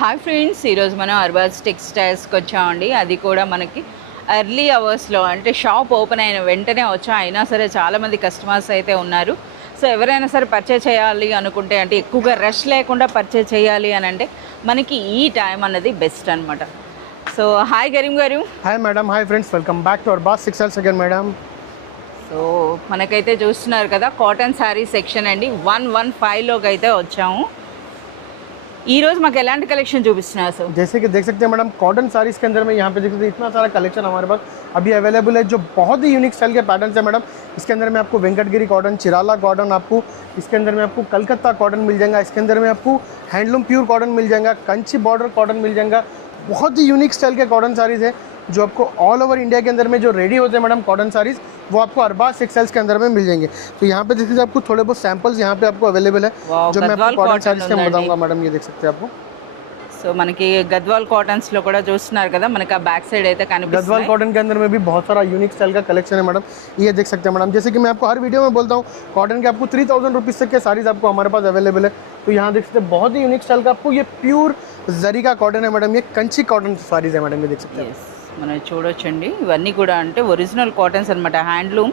Hi friends, ఈరోజు మనం అర్బాజ్ టెక్స్టైల్స్కి వచ్చామండి. అది కూడా మనకి ఎర్లీ అవర్స్లో, అంటే షాప్ ఓపెన్ అయిన వెంటనే వచ్చాం. అయినా సరే చాలామంది కస్టమర్స్ అయితే ఉన్నారు. సో ఎవరైనా సరే పర్చేజ్ చేయాలి అనుకుంటే, అంటే ఎక్కువగా రష్ లేకుండా పర్చేజ్ చేయాలి అని అంటే మనకి ఈ టైం అన్నది బెస్ట్ అనమాట. సో హాయ్ కరీం గారు. Hi madam. Hi friends, welcome back to Arbaaz textiles again madam. So మనకైతే చూస్తున్నారు కదా, కాటన్ శారీ సెక్షన్ అండి. 115లోకి అయితే వచ్చాము. ఈ రోజు మాకు ఎలాంటి కలెక్షన్ చూపిస్తున్నారు సార్? जैसे कि देख सकते हैं मैडम, कॉटन साड़ीज़ के अंदर में यहाँ पे देख सकते हैं इतना सारा कलेक्शन हमारे पास अभी अवेलेबल है, जो बहुत ही यूनिक स्टाइल के पैटर्न है मैडम. इसके अंदर में आपको वेंकटगिरी कॉटन, चिराला कॉटन, आपको इसके अंदर में आपको कलकत्ता कॉटन मिल जाएगा. इसके अंदर में आपको हैंडलूम प्योर कॉटन मिल जाएगा, कंची बॉर्डर कॉटन मिल जाएगा. बहुत ही यूनिक स्टाइल के कॉटन साड़ीज़ है जो आपको ऑल ओवर इंडिया के अंदर में जो रेडी होते हैं मैडम कॉटन साड़ीज़, वो आपको अरबाज टेक्सटाइल्स के अंदर में मिल जाएंगे. तो यहाँ पे देखिए आपको थोड़े बहुत सैंपल्स यहाँ पे आपको अवेलेबल है, जो मैं आपको कॉटन साड़ीज़ के बताऊँगा मैडम. ये देख सकते हैं आपको. సో మనకి గద్వాల్ కాటన్స్ లో కూడా చూస్తున్నారు కదా, మనకి ఆ బ్యాక్ సైడ్ అయితే కనిపిస్తుంది. गद्वाल कॉटन के अंदर में भी बहुत सारा यूनिक स्टाइल का कलेक्शन है मैडम. ये देख सकते हैं मैडम, जैसे कि मैं आपको हर वीडियो में बोलता हूँ, कॉटन के आपको 3000 रुपीज़ तक के साड़ीज़ आपको हमारे पास अवेलेबल है. तो यहाँ देख सकते हैं बहुत ही यूनिक स्टाइल का आपको ये प्योर जरी का कॉटन है मैडम. ये कंची कॉटन साड़ीज़ है मैडम. ये देख सकते हैं మనం చూడొచ్చండి. ఇవన్నీ కూడా అంటే ఒరిజినల్ కాటన్స్ అన్నమాట, హ్యాండ్లూమ్.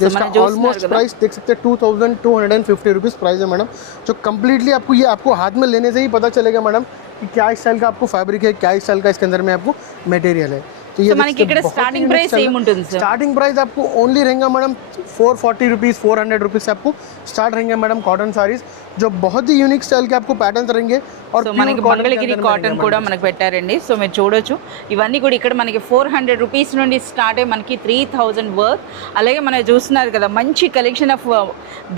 जिसका ऑलमोस्ट प्राइस देख सकते हैं 2250 रुपीज़ प्राइस है मैडम. जो कम्प्लीटली आपको ये आपको हाथ में लेने से ही पता चलेगा मैडम कि क्या स्टाइल का आपको फैब्रिक है, क्या स्टाइल का इसके अंदर में आपको मटेरियल है. तो ये మనకి ఇక్కడ స్టార్టింగ్ ప్రైస్ ఏముంటుంది సార్? स्टार्टिंग प्राइस आपको ओनली रहेगा मैडम 440 रुपीज़, 400 रुपीज़ से आपको स्टार्ट रहेंगे मैडम कॉटन साड़ीज़, जो बहुत ही यूनिक स्टाइल के आपको पैटर्न्स रहेंगे. और సో మనకి మంగళగిరి కాటన్ కూడా మనకు పెట్టారండి. సో మీరు చూడొచ్చు, ఇవన్నీ కూడా ఇక్కడ మనకి 400 రూపీస్ నుండి స్టార్ట్ అయ్యి మనకి 3000 వర్త్. అలాగే మనం చూస్తున్నారు కదా, మంచి కలెక్షన్ ఆఫ్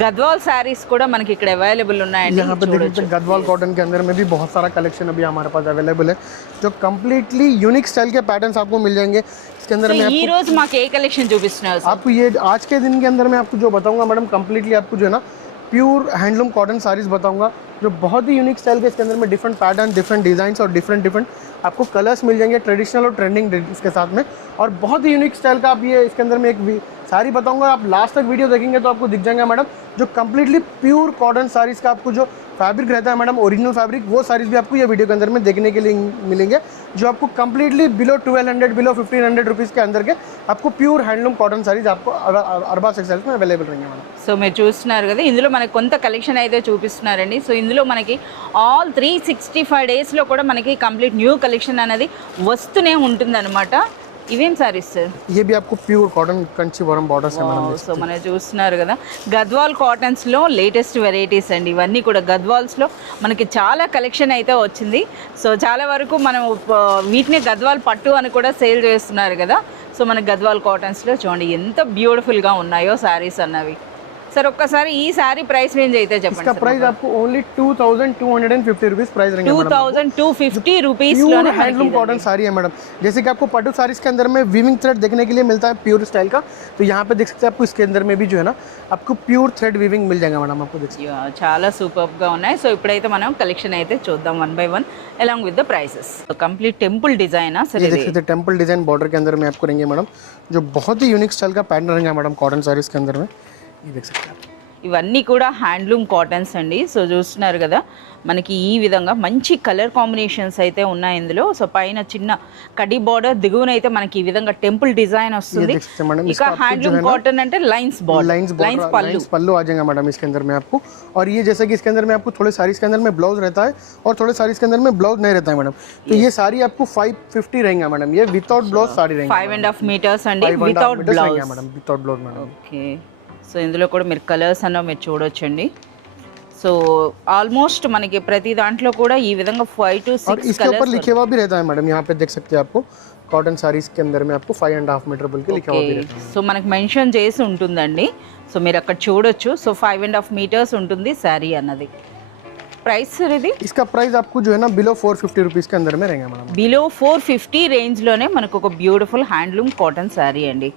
గద్వాల్ శారీస్ కూడా మనకి ఇక్కడ అవైలబుల్ ఉన్నాయండి. यहाँ पे देखिए गद्वाल कॉटन के अंदर में भी बहुत सारा कलेक्शन अभी हमारे पास अवेलेबल है, जो कम्प्लीटली यूनिक स्टाइल के पैटर्न्स आपको मिल जाएंगे. इसके अंदर में ఈ రోజు మాకు ఏ కలెక్షన్ చూపిస్తున్నారు సార్? आपको ये आज के दिन के अंदर में आपको जो बताऊंगा मैडम, कम्प्लीटली आपको जो है ना प्योर हैंडलूम कॉटन साड़ीज़ बताऊंगा, जो बहुत ही यूनिक स्टाइल के इसके अंदर में डिफरेंट पैटर्न, डिफरेंट डिज़ाइंस और डिफरेंट आपको कलर्स मिल जाएंगे, ट्रेडिशनल और ट्रेंडिंग इसके साथ में. और बहुत ही यूनिक स्टाइल का आप ये इसके अंदर में एक साड़ी बताऊंगा. आप लास्ट तक वीडियो देखेंगे तो आपको दिख जाएगा मैडम, जो कम्प्लीटली प्योर कॉटन साड़ीज़ का आपको जो फैब्रिक रहता है मैडम, ओरिजिनल फैब्रिक, वो साड़ीज़ भी आपको ये वीडियो के अंदर में देखने के लिए मिलेंगे, जो आपको कम्प्लीटली बिलो 1200, बिलो 1500 रुपीज़ के अंदर के आपको प्योर हैंडलूम कॉटन साड़ीज़ आपको अरबाज टेक्सटाइल्स में अवेलेबल रहेंगे मैडम. సో మీరు చూస్తున్నారు కదా, ఇందులో మనకి కొంత కలెక్షన్ అయితే చూపిస్తున్నారండి. సో ఇందులో మనకి ఆల్ 365 డేస్లో కూడా మనకి కంప్లీట్ న్యూ కలెక్షన్ అనేది వస్తూనే ఉంటుందన్నమాట. ఇవేం సారీస్ సార్? ये भी आपको प्योर कॉटन कंची वरम बॉर्डर्स है मैडम. సో మనం చూస్తున్నారు కదా, గద్వాల్ కాటన్స్లో లేటెస్ట్ వెరైటీస్ అండి. ఇవన్నీ కూడా గద్వాల్స్లో మనకి చాలా కలెక్షన్ అయితే వచ్చింది. సో చాలా వరకు మనం వీటిని గద్వాల్ పట్టు అని కూడా సేల్ చేస్తున్నారు కదా. సో మన గద్వాల్ కాటన్స్లో చూడండి ఎంత బ్యూటిఫుల్గా ఉన్నాయో శారీస్ అన్నవి. सर ఒక్కసారి ఈ సారీ ప్రైస్ రేంజ్ అయితే చెప్పండి. इसका प्राइस आपको ओनली 2250 रुपीज़ प्राइस रहेंगे मैडम. 2250 रुपीस लोने हैंडलूम कॉटन साड़ी है मैडम. जैसे कि आपको पटु साड़ीज़ के अंदर में वीविंग थ्रेड देखने के लिए मिलता है प्योर स्टाइल का, तो यहाँ पे देख सकते हैं आपको इसके अंदर में भी जो है ना आपको प्योर थ्रेड वीविंग मिल जाएगा मैडम. आपको देख सकते हैं చాలా సూపర్గా ఉన్నాయి. సో ఇప్పుడైతే మనం కలెక్షన్ అయితే చూద్దాం one by one along with the prices. Complete temple design sir? देख सकते हैं टेम्पल डिजाइन बॉर्डर के अंदर में आपको रहेंगे मैडम, जो बहुत ही यूनिक स्टाइल का पैटर्न रहेगा मैडम कॉटन साड़ीज़ के अंदर में. ये देख सकते हैं आप. ఇవన్నీ కూడా హ్యాండ్లూమ్ కాటన్స్ అండి. సో చూస్తున్నారు కదా, మనకి ఈ విధంగా మంచి కలర్ కాంబినేషన్స్ అయితే ఉన్నాయి ఇందులో. సో పైన చిన్న కడి బార్డర్, దిగువన అయితే మనకి ఈ విధంగా టెంపుల్ డిజైన్ వస్తుంది. ఇక హ్యాండ్లూమ్ కాటన్ అంటే లైన్స్ पल्लू आ जाएगा मैडम इसके अंदर में आपको. और ये जैसे कि इसके अंदर में आपको थोड़े साड़ीज़ के अंदर में ब्लाउज रहता है और थोड़े साड़ीज़ के अंदर में ब्लाउज नहीं रहता है मैडम. तो ये साड़ी आपको 550 रहेंगे मैडम. ये विदाउट ब्लाउज साड़ी रहेंगे 5.5 మీటర్స్ అండి, without blouse madam. Without blouse madam. Okay. So ఇందులో కూడా మీరు కలర్స్ అన్న మీరు చూడొచ్చండి. సో ఆల్మోస్ట్ మనకి ప్రతి దాంట్లో కూడా ఈ విధంగా 5 to 6 इसके ऊपर लिखे हुआ भी रहता है मैडम. यहाँ पे देख सकते हैं आपको कॉटन साड़ीज़ के अंदर में आपको 5.5 मीटर बोल के लिखा हुआ भी रहता है. సో మనకి మెన్షన్ చేసి ఉంటుందండి. సో మీరు అక్కడ చూడొచ్చు. సో 5.5 మీటర్స్ ఉంటుంది శారీ అన్నది. ప్రైస్ సార్ ఇది? इसका प्राइस आपको जो है ना बिलो 450 रुपीज़ के अंदर में रहेगा मैडम. బిలో 450 రేంజ్లోనే మనకు ఒక బ్యూటిఫుల్ హ్యాండ్లూమ్ కాటన్ శారీ అండి.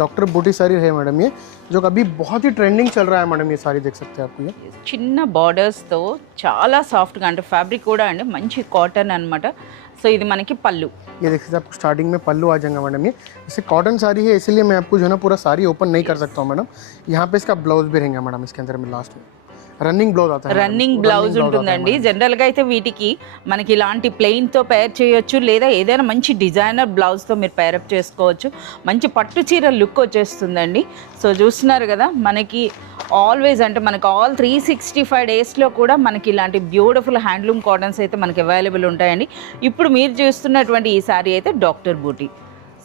डॉक्टर बूटी साड़ी है मैडम, ये जो अभी बहुत ही ट्रेंडिंग चल रहा है मैडम. ये साड़ी देख सकते हैं आपको. ये చిన్న బార్డర్స్తో చాలా సాఫ్ట్గా, అంటే ఫ్యాబ్రిక్ కూడా అండి మంచి కాటన్ అనమాట. సో ఇది మనకి పళ్ళు. ये देख सकते हैं आपको स्टार्टिंग में पल्लू आ जाएगा मैडम. ये जैसे कॉटन साड़ी है इसलिए मैं आपको जो है ना पूरा साड़ी ओपन नहीं कर सकता हूँ मैडम. यहाँ पे इसका ब्लाउज भी रहेगा मैडम इसके अंदर में लास्ट में. రన్నింగ్ బ్లౌజ్ आता है రన్నింగ్ బ్లౌజ్ ఉంటుందండి. జనరల్గా అయితే వీటికి మనకి ఇలాంటి ప్లెయిన్తో పేర్ చేయొచ్చు, లేదా ఏదైనా మంచి డిజైనర్ బ్లౌజ్తో మీరు పేరప్ చేసుకోవచ్చు. మంచి పట్టు చీర లుక్ వచ్చేస్తుందండి. సో చూస్తున్నారు కదా, మనకి ఆల్వేస్ అంటే మనకు ఆల్ 365 డేస్లో కూడా మనకి ఇలాంటి బ్యూటిఫుల్ హ్యాండ్లూమ్ కాటన్స్ అయితే మనకి అవైలబుల్ ఉంటాయండి. ఇప్పుడు మీరు చూస్తున్నటువంటి ఈ సారీ అయితే డాక్టర్ బూటీ.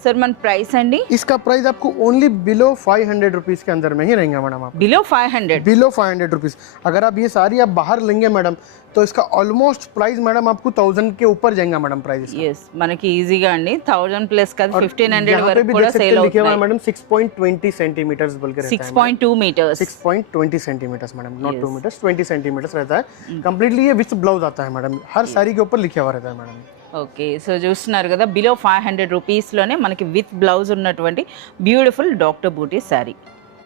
सर मन प्राइस अंडी इसका प्राइस आपको ओनली बिलो 500 रुपीज के अंदर में ही रहेगा मैडम. आप बिलो 500 रुपीज. अगर आप ये सारी आप बाहर लेंगे मैडम तो इसका ऑलमोस्ट प्राइस मैडम आपको 1000 के ऊपर जाएगा मैडम प्राइस. यस మనకి ఈజీగా అండి 1000 ప్లస్ కాదు 1500 వరకు కూడా సేల్ అవుతుంది. लिखा हुआ है मैडम 6.20 सेंटीमीटर्स बोल के रहता है. 6.2 metres 6.20 centimetres madam, not 2 metres, 20 centimetres रहता है. कंप्लीटली ये विथ ब्लाउज आता है मैडम. हर साड़ी के ऊपर लिखा हुआ रहता है मैडम. ఓకే, సో చూస్తున్నారు కదా, బిలో 500 రూపీస్లోనే మనకి విత్ బ్లౌజ్ ఉన్నటువంటి బ్యూటిఫుల్ డాక్టర్ బూటీ శారీ.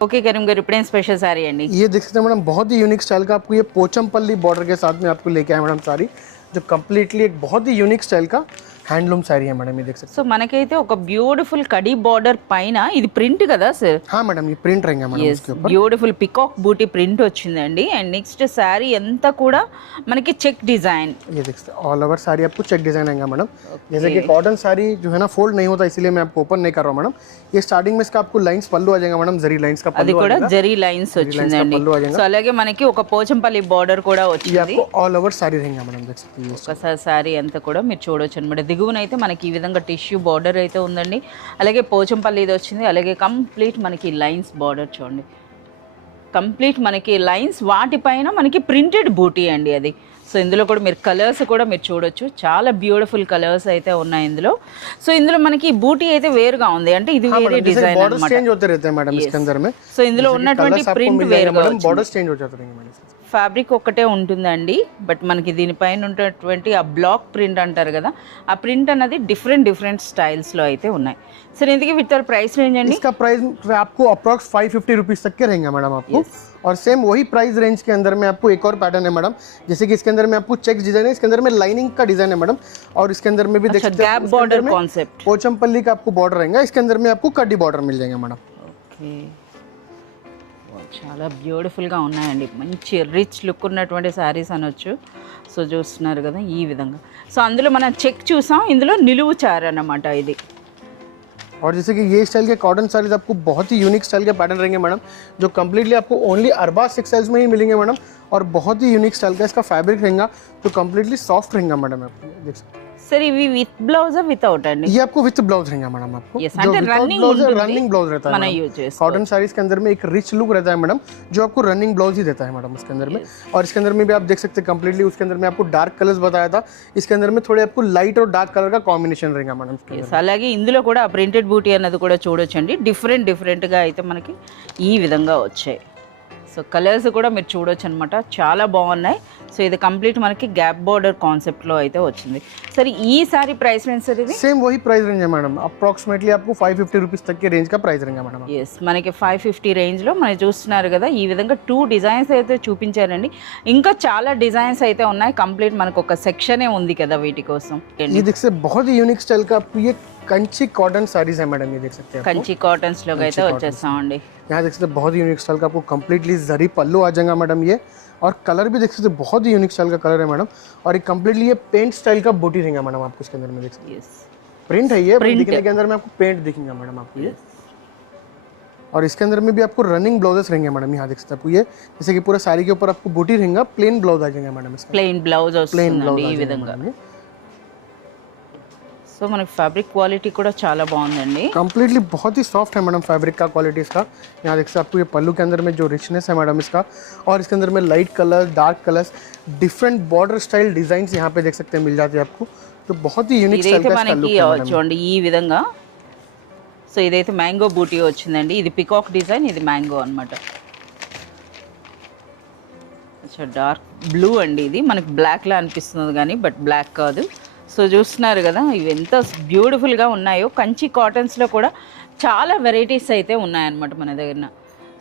ఓకే కరీం గారు, ఇప్పుడేం స్పెషల్ శారీ అండి? ये देख सकते हैं मैडम, बहुत ही यूनिक स्टाइल का आपको ये पोचमपल्ली बॉर्डर के साथ में आपको लेके आए मैडम साड़ी, जो कम्प्लीटली एक बहुत ही यूनिक स्टाइल का హ్యాండ్లూమ్ సారీ है मैडम. ये देख सकते हैं. సో మనకైతే ఒక బ్యూటిఫుల్ కడీ బార్డర్ పైన ఇది ప్రింట్ కదా సార్? हाँ मैडम, ये प्रिंट रहेगा मैडम इसके ऊपर. బ్యూటిఫుల్ పికాక్ బూటీ ప్రింట్ వచ్చిందండి. అండ్ నెక్స్ట్ సారీ అంతా కూడా మనకి చెక్ డిజైన్. ये देख सकते हैं, ऑल ओवर साड़ी आपको चेक डिजाइन आएगा मैडम. जैसे कि कॉटन साड़ी जो है ना फोल्ड नहीं होता, इसीलिए मैं आपको ओपन नहीं कर रहा हूँ मैडम. ये स्टार्टिंग में इसका आपको लाइंस पल्लू आ जाएगा मैडम, जरी लाइंस का అది पल्लू కూడా आएगा. జరీ లైన్స్ వచ్చిందండి. సో అలాగే మనకి ఒక పోచంపల్లి బార్డర్ కూడా ये వచ్చింది. आपको ऑल ओवर साड़ी रहेगा मैडम. देख सकते हैं ఒకసారి సారీ అంతా కూడా మీరు చూడొచ్చు అనమాట. దిగువనైతే మనకి ఈ విధంగా టిష్యూ బార్డర్ అయితే ఉందండి. అలాగే పోచంపల్లి ఇది వచ్చింది. అలాగే కంప్లీట్ మనకి లైన్స్ బార్డర్ చూడండి, కంప్లీట్ మనకి లైన్స్, వాటిపైన మనకి ప్రింటెడ్ బూటీ అండి అది. సో ఇందులో కూడా మీరు కలర్స్ కూడా మీరు చూడొచ్చు, చాలా బ్యూటిఫుల్ కలర్స్ అయితే ఉన్నాయి ఇందులో. సో ఇందులో మనకి బూటీ అయితే వేరుగా ఉంది, అంటే ఇది వేరే డిజైన్ बॉर्डर चेंज होते रहते हैं मैडम इसके अंदर में. సో ఇందులో ఉన్నటువంటి ప్రింట్ వేరుగా मैडम बॉर्डर चेंज हो जाते रहेंगे मैडम. ఫ్యాబ్రిక్ ఒక్కటే ఉంటుందండి, బట్ మనకి దీనిపైన ఉన్నటువంటి ఆ బ్లాక్ ప్రింట్ అంటారు కదా, ఆ ప్రింట్ అన్నది డిఫరెంట్ స్టైల్స్లో అయితే ఉన్నాయి. సరే, ఇందుకే విత్ ప్రైస్ రేంజ్ అండి? इसका प्राइस आपको अप्रॉक्स 550 रुपीज तक के रहेंगे मैडम आपको. और सेम वही प्राइस रेंज के अंदर में आपको एक और पैटर्न है मैडम, जैसे कि इसके अंदर में आपको चेक डिजाइन है, इसके अंदर में लाइनिंग का डिजाइन है मैडम. और इसके अंदर में भी देख सकते हैं गैप बॉर्डर कॉन्सेप्ट, पोचमपल्ली का आपको बॉर्डर रहेगा. इसके अंदर में आपको कड्डी बॉर्डर मिल जाएगा मैडम. ఓకే, చాలా బ్యూటిఫుల్గా ఉన్నాయండి. మంచి రిచ్ లుక్ ఉన్నటువంటి శారీస్ అనొచ్చు. సో చూస్తున్నారు కదా ఈ విధంగా. సో అందులో మనం చెక్ చూసాం, ఇందులో నిలువు చారు అన్నమాట ఇది. और जैसे कि ये स्टाइल के कॉटन साड़ीज आपको बहुत ही यूनिक स्टाइल के पैटर्न रहेंगे मैडम, जो कम्प्लीटली आपको ओनली अरबाज टेक्सटाइल्स में ही मिलेंगे मैडम. और बहुत ही यूनिक स्टाइल का इसका फैब्रिक रहेगा, जो कम्प्लीटली सॉफ्ट रहेगा मैडम. आप देख सकते हैं सर, इवी विथ ब्लाउज विदाउट अंडी? ये आपको विथ ब्लाउज रहेगा मैडम. आपको yes, जो रनिंग ब्लाउज रहता है कॉटन साड़ीज के अंदर में, एक रिच लुक रहता है मैडम, जो आपको रनिंग ब्लाउज ही देता है मैडम उसके अंदर में. और इसके अंदर में भी आप देख सकते हैं कंप्लीटली, उसके अंदर में आपको डार्क कलर्स बताया था, इसके अंदर में थोड़े आपको लाइट और डार्क कलर का कॉम्बिनेशन रहेगा मैडम. అలాగే ఇందులో కూడా ప్రింటెడ్ బూటీ అన్నది కూడా చూడొచ్చండి. డిఫరెంట్గా అయితే మనకి ఈ విధంగా వచ్చాయి. సో కలర్స్ కూడా మీరు చూడొచ్చు అనమాట, చాలా బాగున్నాయి. సో ఇది కంప్లీట్ మనకి గ్యాప్ బార్డర్ కాన్సెప్ట్లో అయితే వచ్చింది. సరే, ఈ సారీ ప్రైస్ రేంజ్ సార్ ఇది? सेम वही प्राइस रेंज है मैडम, अप्रॉक्सीमेटली आपको 550 रुपीज तक के रेंज का प्राइस रहेगा मैडम. ఎస్, మనకి 550 రేంజ్లో మనం చూస్తున్నారు కదా, ఈ విధంగా 2 డిజైన్స్ అయితే చూపించారండి. ఇంకా చాలా డిజైన్స్ అయితే ఉన్నాయి. కంప్లీట్ మనకు ఒక సెక్షనే ఉంది కదా వీటి కోసం. ये देख सकते बहुत ही यूनिक स्टाइल का आपको ये कंची कॉटन साड़ीज है मैडम. ये देख सकते हैं కంచి కాటన్స్లోకి అయితే వచ్చేస్తామండి. यहाँ देख सकते हैं बहुत ही यूनिक स्टाइल का आपको कंप्लीटली जरी पल्लू आ जाएगा मैडम. ये और कलर भी देख सकते हैं, बहुत ही यूनिक स्टाइल का कलर है मैडम. और ये कंप्लीटली ये पेंट स्टाइल का बूटी रहेगा मैडम. आपको इसके अंदर में देख सकते हैं प्रिंट है, ये दिखने के अंदर में आपको पेंट दिखेगा मैडम आपको ये. और इसके अंदर में भी आपको रनिंग ब्लाउजेस रहेंगे मैडम. यहाँ देख सकते हैं आपको ये, जैसे कि पूरा साड़ी के ऊपर आपको बूटी रहेगा, प्लेन ब्लाउज आ जाएगा madam. Plain blouse plain blouse వస్తుంది ఈ విధంగా. సో మనకి ఫ్యాబ్రిక్ క్వాలిటీ కూడా చాలా బాగుందండి. कंप्लीटली बहुत ही सॉफ्ट है मैडम फैब्रिक का क्वालिटी इसका. यहाँ देख सकते हैं आपको ये पल्लू के अंदर में जो रिचनेस है मैडम इसका, और इसके अंदर में light colour, dark colours, different border style designs यहाँ पे देख सकते हैं मिल जाती है आपको, तो बहुत ही यूनिक स्टाइल ఇదైతే का इसका మనకి लुक है मैडम. చూడండి ఈ విధంగా. సో ఇదైతే మ్యాంగో బూటీ వచ్చిందండి. ఇది పికాక్ డిజైన్, ఇది మ్యాంగో అనమాట. డార్క్ బ్లూ అండి, ఇది మనకి బ్లాక్లా అనిపిస్తుంది కానీ బట్ బ్లాక్ కాదు. సో చూస్తున్నారు కదా, ఇవి ఎంత బ్యూటిఫుల్గా ఉన్నాయో. కంచి కాటన్స్లో కూడా చాలా వెరైటీస్ అయితే ఉన్నాయన్నమాట మన దగ్గర.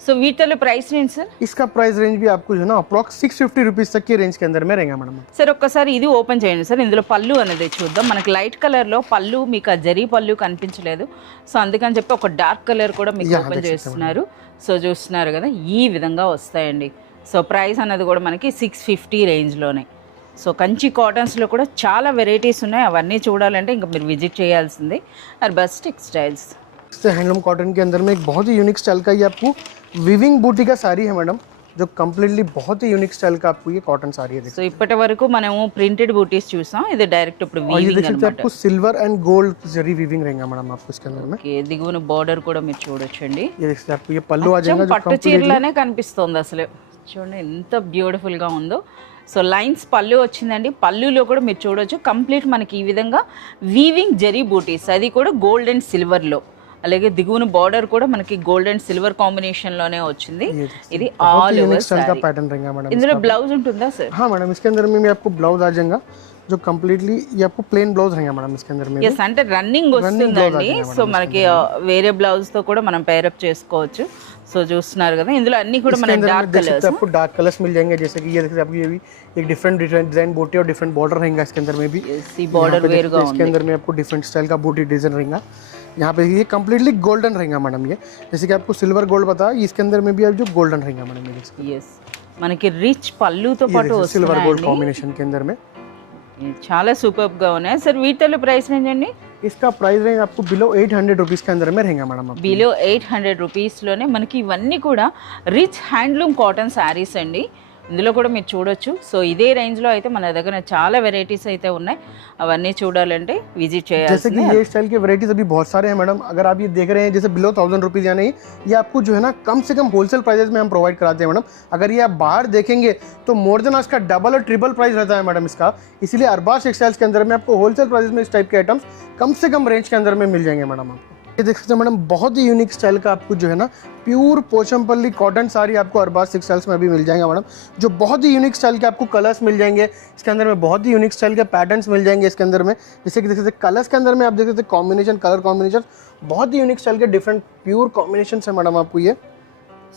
సో వీటిలో ప్రైస్ రేంజ్ సార్? इसका प्राइस रेंज भी आपको जो है ना अप्रॉक्स 650 रुपीज तक की रेंज के अंदर में रहेगा मैडम. సార్ ఒక్కసారి ఇది ఓపెన్ చేయండి సార్. ఇందులో పళ్ళు అనేది చూద్దాం. మనకి లైట్ కలర్లో పళ్ళు, మీకు ఆ జరీ పళ్ళు కనిపించలేదు. సో అందుకని చెప్పి ఒక డార్క్ కలర్ కూడా మీకు ఓపెన్ చేస్తున్నారు. సో చూస్తున్నారు కదా, ఈ విధంగా వస్తాయండి. సో ప్రైస్ అన్నది కూడా మనకి 650 రేంజ్లోనే. సో కంచి కాటన్స్లో కూడా చాలా వెరైటీస్ ఉన్నాయి. అవన్నీ చూడాలంటే ఇంకా మీరు విజిట్ చేయాల్సిందే అర్బాస్ టెక్స్టైల్స్. हैंडलूम कॉटन के अंदर में एक बहुत ही यूनिक स्टाइल का ये आपको विविंग बूटी का साड़ी है मैडम, जो कम्प्लीटली बहुत ही यूनिक स्टाइल का आपको ये कॉटन साड़ी है. సో ఇప్పటి వరకు మనము ప్రింటెడ్ బూటీస్ చూసాం, ఇది డైరెక్ట్ ఇప్పుడు और ये देख వీవింగ్ सकते हैं అన్నమాట. आपको silver and gold zari weaving रहेगा मैडम आपको इसके अंदर में. ఓకే, దిగువన బార్డర్ కూడా మీరు చూడొచ్చండి. ये देख सकते हैं आपको ये पल्लू आ जाएगा जो పట్టు చీరలోనే కనిపిస్తుంది అసలు. చూడండి ఎంత బ్యూటిఫుల్గా ఉందో. సో లైన్స్ పళ్ళు వచ్చిందండి. పళ్ళులో కూడా మీరు చూడొచ్చు కంప్లీట్ మనకి ఈ విధంగా వీవింగ్ జరీ బూటీస్, అది కూడా గోల్డ్ అండ్ సిల్వర్లో. అలాగే దిగువన బార్డర్ కూడా మనకి గోల్డ్ అండ్ సిల్వర్ కాంబినేషన్ లోనే వచ్చింది. ఇది ఆల్ ఓవర్ సారీ पैटर्न रहेगा मैडम. ఇందులో బ్లౌజ్ ఉంటుందా సార్? हाँ मैडम, इसके अंदर में भी आपको ब्लाउज आ जाएगा जो कम्प्लीटली ये आपको प्लेन ब्लाउज रहेगा मैडम इसके अंदर में. ఎస్, అంటే రన్నింగ్ వస్తుందండి. సో మనకి వేరే బ్లౌజ్ తో కూడా మనం పేరప్ చేసుకోవచ్చు. సో చూస్తున్నారు కదా, ఇందులో అన్ని కూడా మన డార్క్ కలర్స్, आपको डार्क कलर्स मिल जाएंगे. जैसे कि ये देखिए आपको ये भी एक डिफरेंट डिजाइन बूटी और डिफरेंट बॉर्डर रहेगा इसके अंदर में भी. ఈ బార్డర్ వేరుగా इसके अंदर में आपको डिफरेंट स्टाइल का बूटी डिजाइन रहेगा. यहाँ पे ये कम्प्लीटली गोल्डन रहेगा मैडम. ये जैसे कि आपको सिल्वर गोल्ड बताया, इसके अंदर में भी आप जो गोल्डन रहेगा मैडम. ये ఎస్, మనకి రిచ్ పళ్ళుతో పాటు सिल्वर गोल्ड వస్తున్నాయండి. कॉम्बिनेशन के अंदर में చాలా సూపర్ గా ఉన్నాయి సార్. వీటిలో ప్రైస్ రేంజ్ అండి? इसका प्राइस रेंज आपको बिलो 800 रुपीज़ के अंदर में रहेगा मैडम. బిలో 800 రూపీస్లోనే మనకి ఇవన్నీ కూడా రిచ్ హ్యాండ్లూమ్ కాటన్ శారీస్ అండి. ఇందులో కూడా మీరు చూడొచ్చు. సో ఇదే రేంజ్లో అయితే మన దగ్గర చాలా వెరైటీస్ అయితే ఉన్నాయి. అవన్నీ చూడాలంటే విజిట్ जैसे कि చేయాలి. ये स्टाइल के वैराइटीज अभी बहुत सारे हैं मैडम. अगर आप ये देख रहे हैं जैसे बिलो 1000 रुपीज़ या नहीं, ये आपको जो है ना कम से कम होलसेल प्राइजेस में हम प्रोवाइड कराते हैं मैडम. अगर ये आप बाहर देखेंगे तो मोर देन इसका डबल और ट्रिपल प्राइस रहता है मैडम इसका. इसीलिए अरबाज टेक्सटाइल्स के अंदर में आपको होलसेल प्राइस में इस टाइप के आइटम्स कम से कम रेंज के अंदर में मिल जाएंगे मैडम. आपको ये देख सकते हैं मैडम, बहुत ही यूनिक स्टाइल का आपको जो है ना प्योर पोचमपल्ली कॉटन साड़ी आपको अरबाज टेक्सटाइल्स में भी मिल जाएगा मैडम. जो बहुत ही यूनिक स्टाइल के आपको कलर्स मिल जाएंगे इसके अंदर में. बहुत ही यूनिक स्टाइल के पैटर्न्स मिल जाएंगे इसके अंदर में. जैसे कि देख सकते हैं कलर्स के अंदर में आप देख सकते हैं कॉम्बिनेशन, कलर कॉम्बिनेशन बहुत ही यूनिक स्टाइल के डिफरेंट प्योर कॉम्बिनेशन है मैडम आपको ये.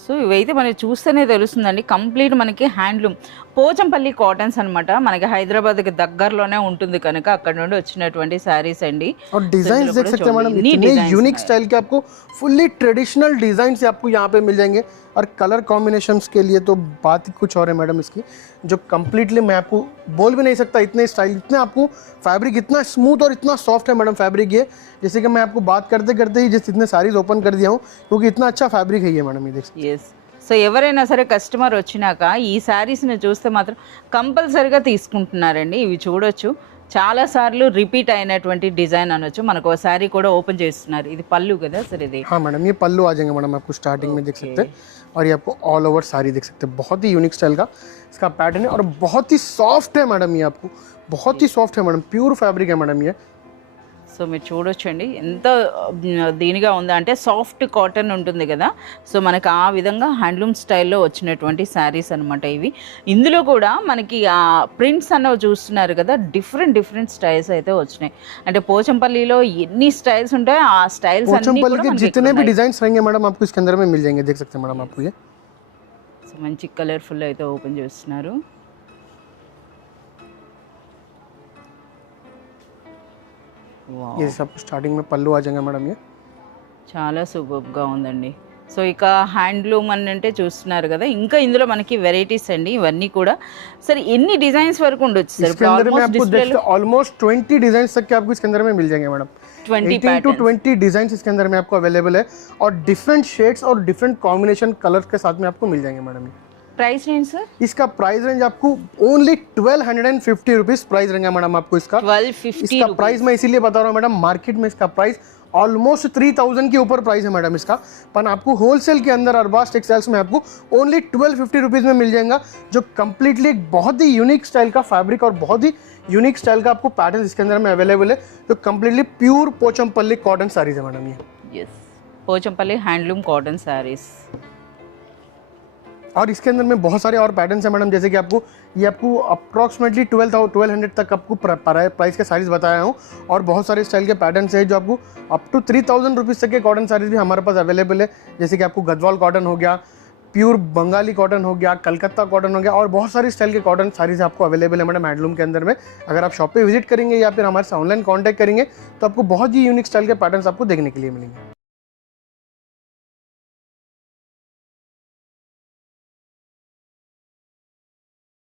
సో ఇవైతే మనకి చూస్తేనే తెలుస్తుందండి. కంప్లీట్ మనకి హ్యాండ్లూమ్ పోచంపల్లి కాటన్స్ అన్నమాట. మనకి హైదరాబాద్కి దగ్గరలోనే ఉంటుంది కనుక అక్కడ నుండి వచ్చినటువంటి శారీస్ అండి. और डिजाइन देख सकते हैं मैडम, इतने यूनिक स्टाइल के आपको फुल्ली ट्रेडिशनल डिजाइन से आपको यहाँ पे मिल जाएंगे. और कलर कॉम्बिनेशंस के लिए तो बात ही कुछ और है मैडम इसकी, जो कम्प्लीटली मैं आपको बोल भी नहीं सकता. इतने स्टाइल, इतने आपको फैब्रिक इतना स्मूथ और इतना सॉफ्ट है मैडम फैब्रिक ये. जैसे कि मैं आपको बात करते करते ही जैसे इतने सारीज ओपन कर दिया हूँ, क्योंकि इतना अच्छा फैब्रिक है ये मैडम. ये देख सकते ఎస్, సో ఎవరైనా సరే కస్టమర్ వచ్చినాక ఈ శారీస్ని చూస్తే మాత్రం కంపల్సరీగా తీసుకుంటున్నారండి. ఇవి చూడొచ్చు, చాలాసార్లు రిపీట్ అయినటువంటి డిజైన్ అనొచ్చు. మనకు ఒక శారీ కూడా ఓపెన్ చేస్తున్నారు. ఇది పళ్ళు కదా సార్? ఇది हाँ मैडम, ये पल्लू आ जाएंगे मैडम आपको स्टार्टिंग में देख सकते हैं. और ये आपको ऑल ओवर साड़ी देख सकते हैं. बहुत ही यूनिक स्टाइल का इसका पैटर्न है और बहुत ही सॉफ्ट है मैडम. ये आपको बहुत ही सॉफ्ट है मैडम, प्योर फैब्रिक है मैडम ये. సో మీరు చూడొచ్చండి ఎంత దీనిగా ఉందా అంటే సాఫ్ట్ కాటన్ ఉంటుంది కదా. సో మనకి ఆ విధంగా హ్యాండ్లూమ్ స్టైల్లో వచ్చినటువంటి శారీస్ అనమాట ఇవి. ఇందులో కూడా మనకి ఆ ప్రింట్స్ అన్నవి చూస్తున్నారు కదా, డిఫరెంట్ డిఫరెంట్ స్టైల్స్ అయితే వచ్చినాయి. అంటే పోచంపల్లిలో ఎన్ని స్టైల్స్ ఉంటాయో ఆ స్టైల్స్ అన్ని पोचमपल्ली కూడా के మనకి जितने भी डिजाइन रहेंगे मैडम आपको इसके अंदर में मिल जाएंगे. देख सकते हैं मैडम आपको ये. సో మంచి కలర్ఫుల్ అయితే ఓపెన్ చేస్తున్నారు. వావ్, ये सब स्टार्टिंग में पल्लू आ जाएगा मैडम ये. చాలా సూపర్గా ఉందండి. సో ఇక హ్యాండ్లూమ్ అని అంటే చూస్తున్నారు కదా, ఇంకా ఇందులో మనకి వెరైటీస్ అండి ఇవన్నీ కూడా. సరే ఎన్ని డిజైన్స్ వరకు ఉండొచ్చు సార్? इसके अंदर में आपको देखते ऑलमोस्ट 20 डिजाइन तक के आपको इसके अंदर में मिल जाएंगे मैडम. 18 to 20 डिजाइन इसके अंदर में आपको अवेलेबल है और डिफरेंट शेड्स और डिफरेंट कॉम्बिनेशन कलर के साथ में आपको मिल जाएंगे मैडम. Price range sir? इसका प्राइस रेंज आपको ओनली 1250 रुपीज प्राइस रहेगा मैडम आपको इसका. 1250 इसका प्राइस मैं इसीलिए बता रहा हूँ मैडम, मार्केट में इसका प्राइस ऑलमोस्ट 3000 के ऊपर प्राइस है मैडम इसका. पर आपको होलसेल के अंदर अरबाज टेक्सटाइल्स में आपको ओनली 1250 रुपीज़ में मिल जाएगा. जो कम्प्लीटली एक बहुत ही यूनिक स्टाइल का फैब्रिक और बहुत ही यूनिक स्टाइल का आपको पैटर्न इसके अंदर में अवेलेबल है. जो completely pure Pochampally cotton saris है मैडम ये. Yes, Pochampally handloom cotton saris. और इसके अंदर में बहुत सारे और पैटर्न्स हैं मैडम. जैसे कि आपको ये आपको अप्रॉक्सीमेटली 1200 तक आपको प्राइस के साड़ीज बताया हूँ. और बहुत सारे स्टाइल के पैटर्न्स हैं जो आपको अप टू 3000 रुपीज़ तक के कॉटन साड़ीज भी हमारे पास अवेलेबल है. जैसे कि आपको गदवाल कॉटन हो गया, प्योर बंगाली कॉटन हो गया, कलकत्ता कॉटन हो गया और बहुत सारे स्टाइल के कॉटन साड़ीज आपको अवेलेबल है मैडम हैंडलूम के अंदर में. अगर आप शॉप पे विजिट करेंगे या फिर हमारे से ऑनलाइन कॉन्टैक्ट करेंगे तो आपको बहुत ही यूनिक स्टाइल के पैटर्न्स आपको देखने के लिए मिलेंगे.